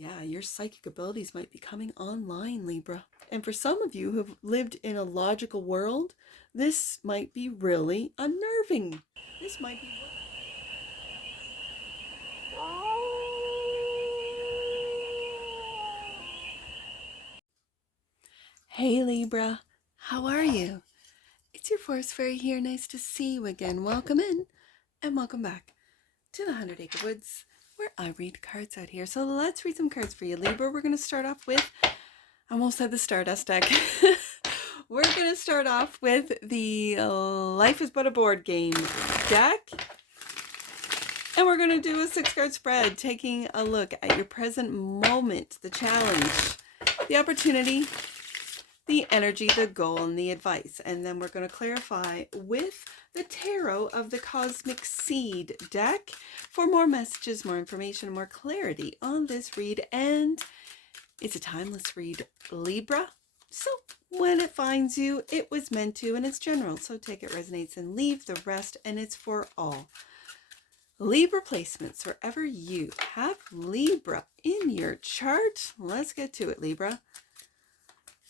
Yeah, your psychic abilities might be coming online, Libra. And for some of you who've lived in a logical world, this might be really unnerving. This might be... Hey Libra, how are you? It's your Forest Fairy here. Nice to see you again. Welcome in and welcome back to the 100 Acre Woods, where I read cards out here. So let's read some cards for you, Libra. We're going to start off with, I almost said the Stardust deck. We're going to start off with the Life is But a Board Game deck. And we're going to do a 6-card spread, taking a look at your present moment, the challenge, the opportunity, the energy, the goal, and the advice. And then we're going to clarify with the Tarot of the Cosmic Seed deck for more messages, more information, more clarity on this read. And it's a timeless read, Libra. So when it finds you, it was meant to, and it's general. So take it resonates and leave the rest, and it's for all. Libra placements, wherever you have Libra in your chart. Let's get to it, Libra.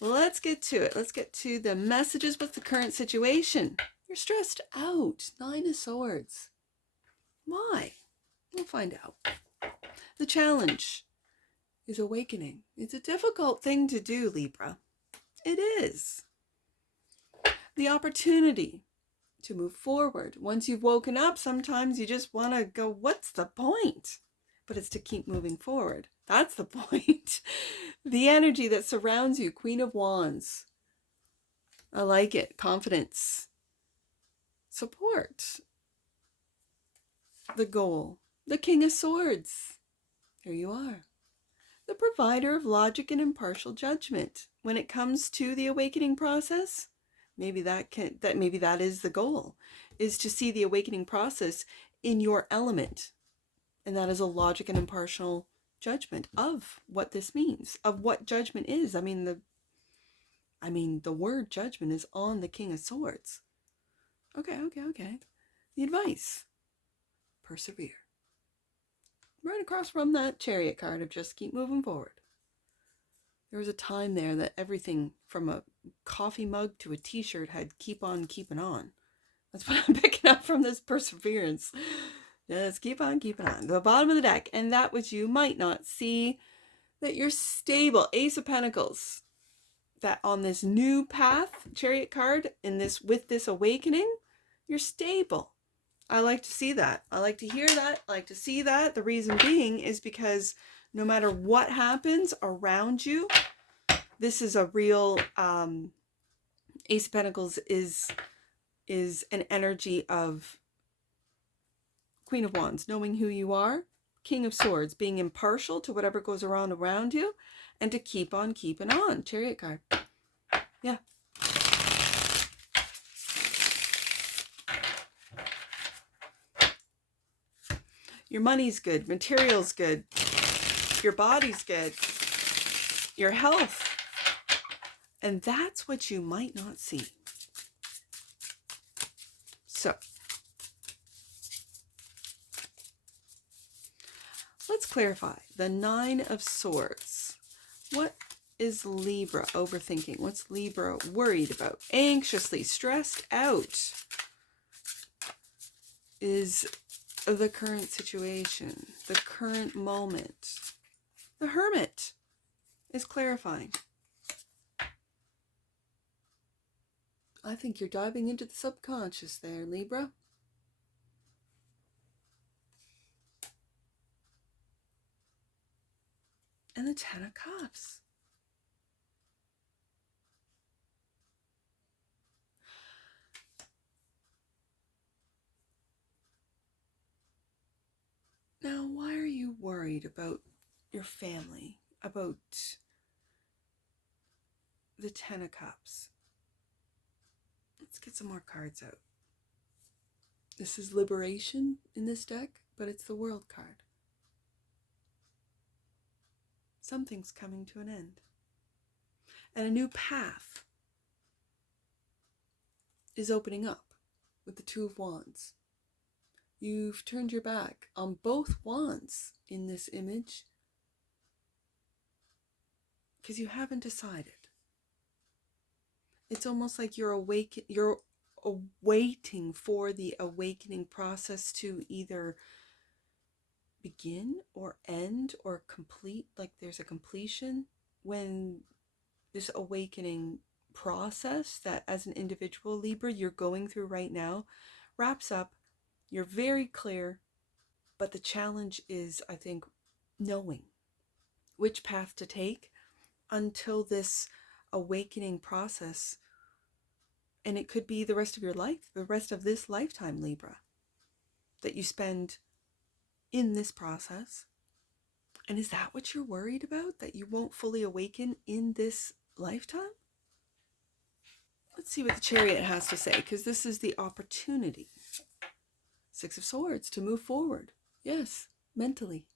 Let's get to it. Let's get to the messages. What's the current situation? You're stressed out. 9 of Swords. Why? We'll find out. The challenge is awakening. It's a difficult thing to do, Libra. It is. The opportunity to move forward. Once you've woken up, sometimes you just want to go, what's the point? But it's to keep moving forward. That's the point. The energy that surrounds you, Queen of Wands. I like it. Confidence. Support. The goal. The King of Swords. Here you are. The provider of logic and impartial judgment. When it comes to the awakening process, maybe that is the goal, is to see the awakening process in your element. And that is a logic and impartial judgment of what this means, of what judgment is. I mean, the word judgment is on the King of Swords. Okay. The advice. Persevere. Right across from that Chariot card of just keep moving forward. There was a time there that everything from a coffee mug to a t-shirt had keep on keeping on. That's what I'm picking up from this perseverance. Just keep on keeping on. The bottom of the deck. And that which you might not see, that you're stable. Ace of Pentacles. That on this new path, Chariot card, with this awakening, you're stable. I like to see that. I like to hear that. I like to see that. The reason being is because no matter what happens around you, this is a real Ace of Pentacles is an energy of Queen of Wands, knowing who you are, King of Swords, being impartial to whatever goes around you, and to keep on keeping on. Chariot card. Yeah. Your money's good, material's good, your body's good, your health. And that's what you might not see. So, let's clarify. The 9 of Swords. What is Libra overthinking? What's Libra worried about? Anxiously stressed out is the current situation, the current moment. The Hermit is clarifying. I think you're diving into the subconscious there, Libra. And the 10 of Cups. Now, why are you worried about your family, about the 10 of Cups? Let's get some more cards out. This is liberation in this deck, but it's the World card. Something's coming to an end. And a new path is opening up with the 2 of Wands. You've turned your back on both wands in this image. because you haven't decided. It's almost like you're awaiting for the awakening process to either begin or end or complete, like there's a completion when this awakening process that as an individual Libra you're going through right now wraps up. You're very clear, but the challenge is, I think, knowing which path to take until this awakening process, and it could be the rest of your life, the rest of this lifetime, Libra, that you spend in this process. And is that what you're worried about? That you won't fully awaken in this lifetime? Let's see what the Chariot has to say, because this is the opportunity. Six of Swords, to move forward. Yes, mentally.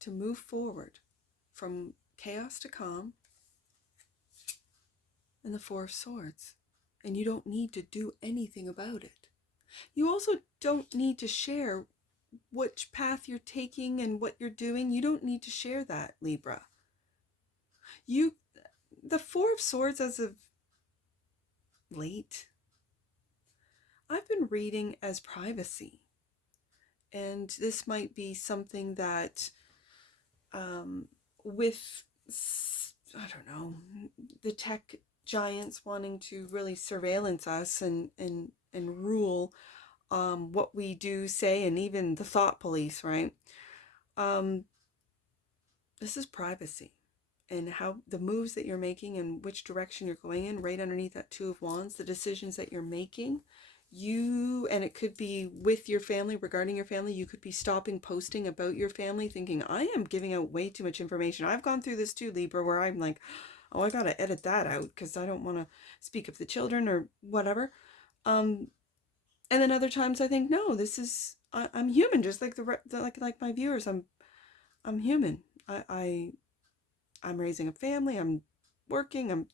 To move forward from chaos to calm. And the Four of Swords. And you don't need to do anything about it. You also don't need to share which path you're taking and what you're doing. You don't need to share that, Libra. The Four of Swords, as of late, I've been reading as privacy. And this might be something that with, I don't know, the tech giants wanting to really surveillance us and rule what we do, say, and even the thought police, right? This is privacy, and how the moves that you're making and which direction you're going in, right underneath that Two of Wands, the decisions that you're making, and it could be with your family, regarding your family. You could be stopping posting about your family, thinking, I am giving out way too much information. I've gone through this too, Libra, where I'm like, oh, I gotta edit that out because I don't want to speak of the children or whatever. And then other times I think, no, this is, I'm human, just like like my viewers. I'm human. I'm raising a family. I'm working.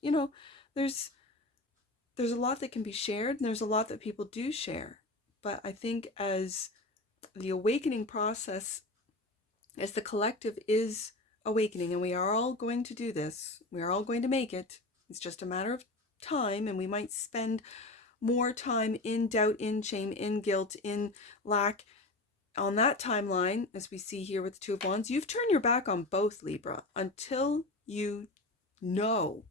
There's a lot that can be shared, and there's a lot that people do share. But I think as the awakening process, as the collective is awakening, and we are all going to do this, we are all going to make it. It's just a matter of time, and we might spend more time in doubt, in shame, in guilt, in lack. On that timeline, as we see here with the Two of Wands, you've turned your back on both, Libra, until you know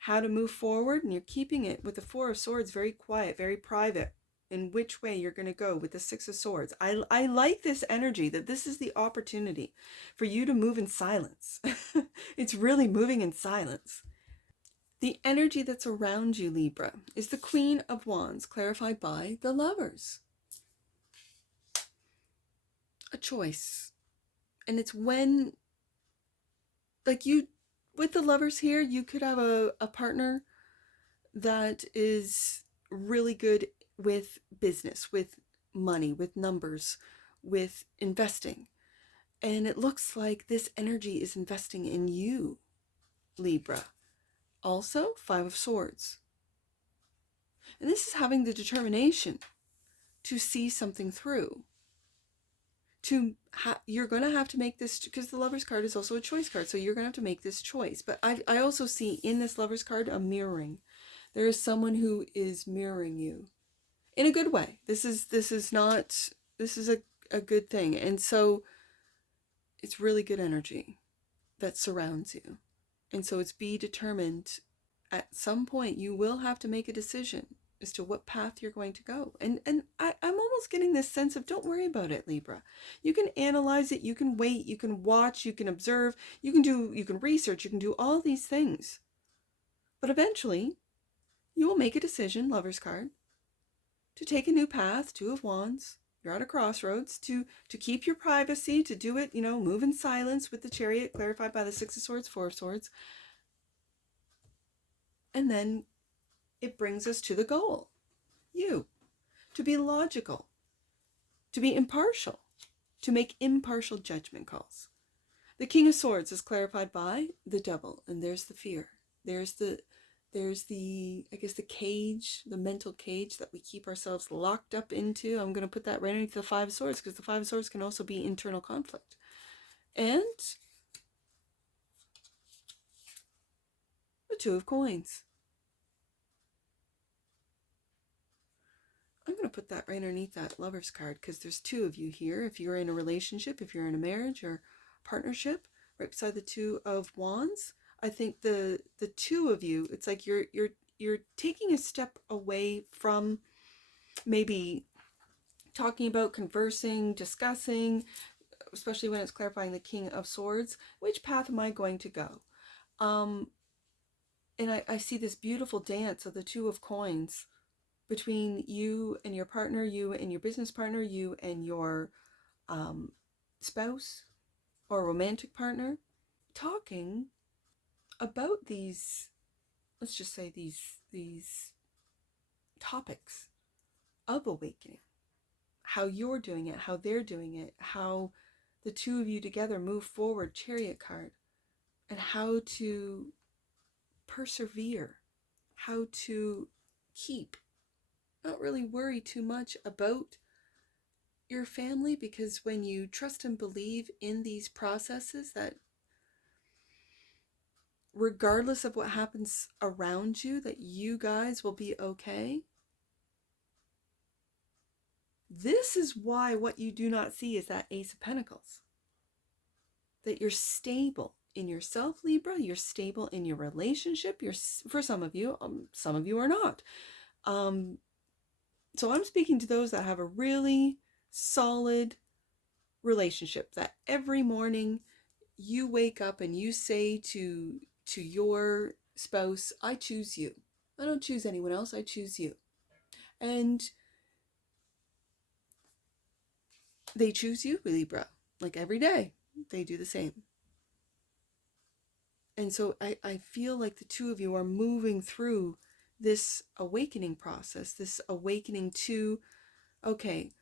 how to move forward, and you're keeping it with the Four of Swords very quiet, very private, in which way you're going to go with the Six of Swords. I like this energy, that this is the opportunity for you to move in silence. It's really moving in silence. The energy that's around you, Libra, is the Queen of Wands, clarified by the Lovers. A choice. And it's when, like, you, with the Lovers here, you could have a partner that is really good with business, with money, with numbers, with investing. And it looks like this energy is investing in you, Libra. Also, Five of Swords. And this is having the determination to see something through. You're going to have to make this, because the Lover's card is also a choice card, so you're going to have to make this choice. But I also see in this Lover's card a mirroring. There is someone who is mirroring you in a good way. This is a good thing. And so it's really good energy that surrounds you. And so it's be determined. At some point you will have to make a decision as to what path you're going to go. And I'm almost getting this sense of, don't worry about it, Libra. You can analyze it, you can wait, you can watch, you can observe, you can research, you can do all these things. But eventually, you will make a decision, Lover's card, to take a new path, Two of Wands. You're at a crossroads, to keep your privacy, to do it, move in silence with the Chariot, clarified by the Six of Swords, Four of Swords. And then it brings us to the goal. You. To be logical. To be impartial. To make impartial judgment calls. The King of Swords is clarified by the Devil. And there's the fear. There's the, I guess, the cage, the mental cage that we keep ourselves locked up into. I'm going to put that right underneath the Five of Swords, because the Five of Swords can also be internal conflict. And Two of Coins. I'm going to put that right underneath that Lover's card because there's two of you here. If you're in a relationship, if you're in a marriage or partnership, right beside the Two of Wands, I think the two of you, it's like you're taking a step away from maybe talking about, conversing, discussing, especially when it's clarifying the King of Swords. Which path am I going to go? And I see this beautiful dance of the Two of Coins between you and your partner, you and your business partner, you and your spouse or romantic partner, talking about these, let's just say these topics of awakening, how you're doing it, how they're doing it, how the two of you together move forward, Chariot card, and how to persevere, how to keep, not really worry too much about your family, because when you trust and believe in these processes, that regardless of what happens around you, that you guys will be okay. This is why what you do not see is that Ace of Pentacles. That you're stable in yourself, Libra. You're stable in your relationship. For some of you are not. So I'm speaking to those that have a really solid relationship, that every morning you wake up and you say to your spouse, I choose you. I don't choose anyone else, I choose you. And they choose you, Libra. Like every day, they do the same. And so I feel like the two of you are moving through this awakening process, this awakening to, okay,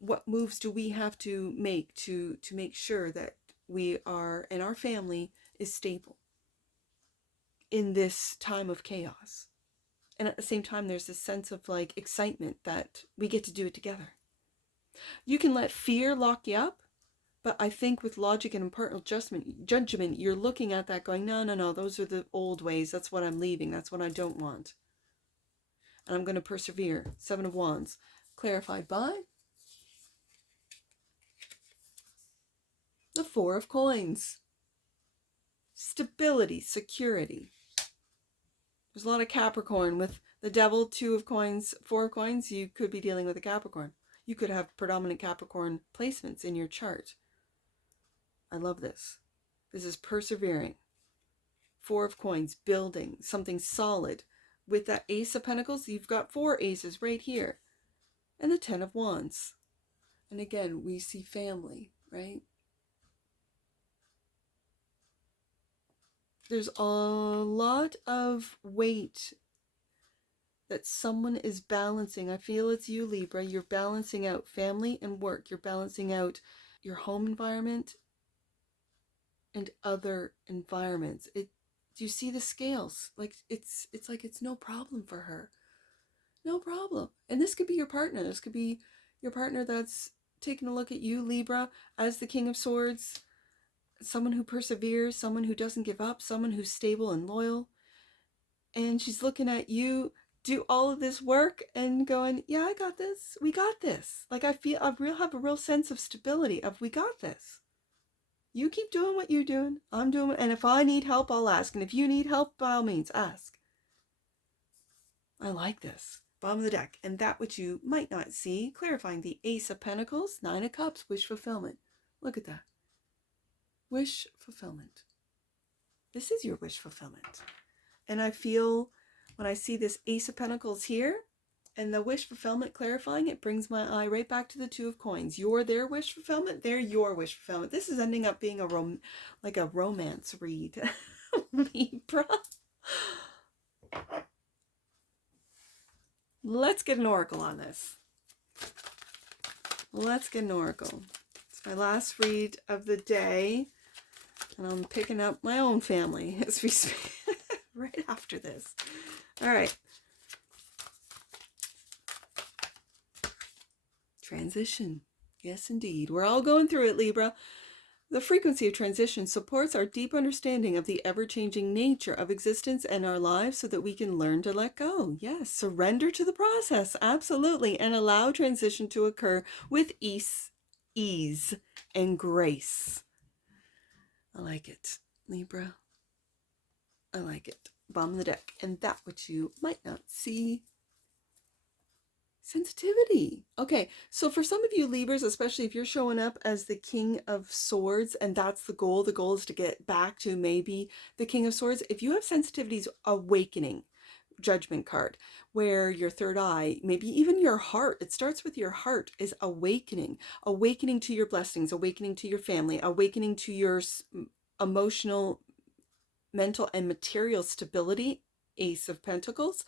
what moves do we have to make to make sure that we are, and our family is stable in this time of chaos. And at the same time, there's this sense of like excitement that we get to do it together. You can let fear lock you up, but I think with logic and impartial judgment, you're looking at that going, no, those are the old ways. That's what I'm leaving. That's what I don't want. And I'm going to persevere. Seven of Wands, clarified by the Four of Coins. Stability, security. There's a lot of Capricorn with the Devil, Two of Coins, Four of Coins. You could be dealing with a Capricorn. You could have predominant Capricorn placements in your chart. I love this. This is persevering. Four of Coins, building something solid. With that Ace of Pentacles, you've got four aces right here. And the Ten of Wands. And again, we see family, right? There's a lot of weight that someone is balancing. I feel it's you, Libra. You're balancing out family and work. You're balancing out your home environment and other environments. Do you see the scales? Like it's like it's no problem for her. No problem. And this could be your partner. This could be your partner that's taking a look at you, Libra, as the King of Swords. Someone who perseveres, someone who doesn't give up, someone who's stable and loyal. And she's looking at you do all of this work and going, yeah, I got this. We got this. Like I feel I have a real sense of stability of we got this. You keep doing what you're doing. I'm doing, and if I need help, I'll ask. And if you need help, by all means, ask. I like this. Bottom of the deck. And that which you might not see, clarifying the Ace of Pentacles, Nine of Cups, wish fulfillment. Look at that. Wish fulfillment. This is your wish fulfillment. And I feel when I see this Ace of Pentacles here and the wish fulfillment clarifying, it brings my eye right back to the Two of Coins. You're their wish fulfillment, they're your wish fulfillment. This is ending up being like a romance read. Libra. Let's get an oracle on this. Let's get an oracle. It's my last read of the day. And I'm picking up my own family as we speak right after this. All right. Transition. Yes, indeed. We're all going through it, Libra. The frequency of transition supports our deep understanding of the ever-changing nature of existence and our lives so that we can learn to let go. Yes, surrender to the process, absolutely, and allow transition to occur with ease and grace. I like it, Libra. I like it. Bottom of the deck. And that which you might not see. Sensitivity. Okay, so for some of you Libras, especially if you're showing up as the King of Swords, and that's the goal is to get back to maybe the King of Swords. If you have sensitivities, awakening, Judgment card, where your third eye, maybe even your heart, it starts with your heart, is awakening to your blessings, awakening to your family, awakening to your emotional, mental, and material stability. Ace of Pentacles.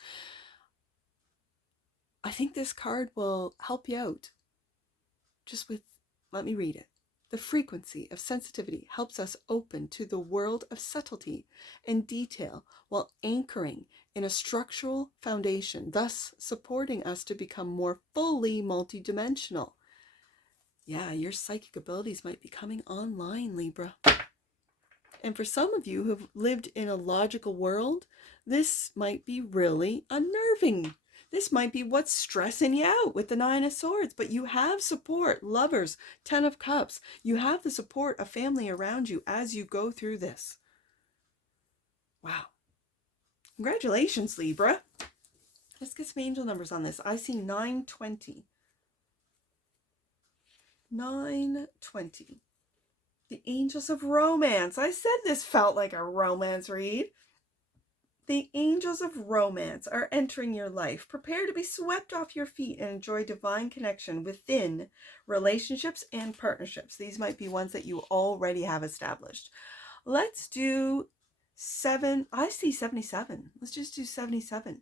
I think this card will help you out. Just with, let me read it. The frequency of sensitivity helps us open to the world of subtlety and detail while anchoring in a structural foundation, thus supporting us to become more fully multidimensional. Yeah, your psychic abilities might be coming online, Libra. And for some of you who've lived in a logical world, this might be really unnerving. This might be what's stressing you out with the Nine of Swords, but you have support, lovers, Ten of Cups. You have the support of family around you as you go through this. Wow. Congratulations, Libra. Let's get some angel numbers on this. I see 920. 920. The Angels of Romance. I said this felt like a romance read. The angels of romance are entering your life. Prepare to be swept off your feet and enjoy divine connection within relationships and partnerships. These might be ones that you already have established. Let's do 7. I see 77. Let's just do 77.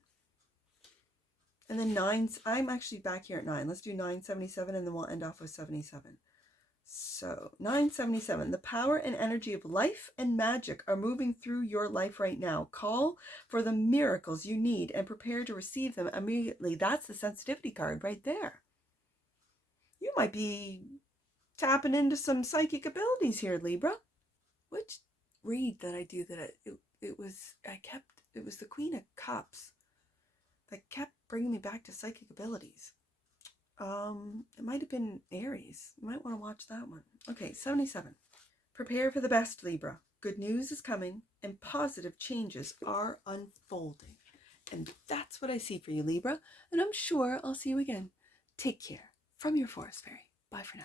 And then 9. I'm actually back here at 9. Let's do 977 and then we'll end off with 77. So 977, the power and energy of life and magic are moving through your life right now. Call for the miracles you need and prepare to receive them immediately. That's the sensitivity card right there. You might be tapping into some psychic abilities here, Libra. Which read that I do that it was the Queen of Cups that kept bringing me back to psychic abilities. It might have been Aries. You might want to watch that one. Okay, 77. Prepare for the best, Libra. Good news is coming and positive changes are unfolding. And that's what I see for you, Libra. And I'm sure I'll see you again. Take care. From your Forest Fairy. Bye for now.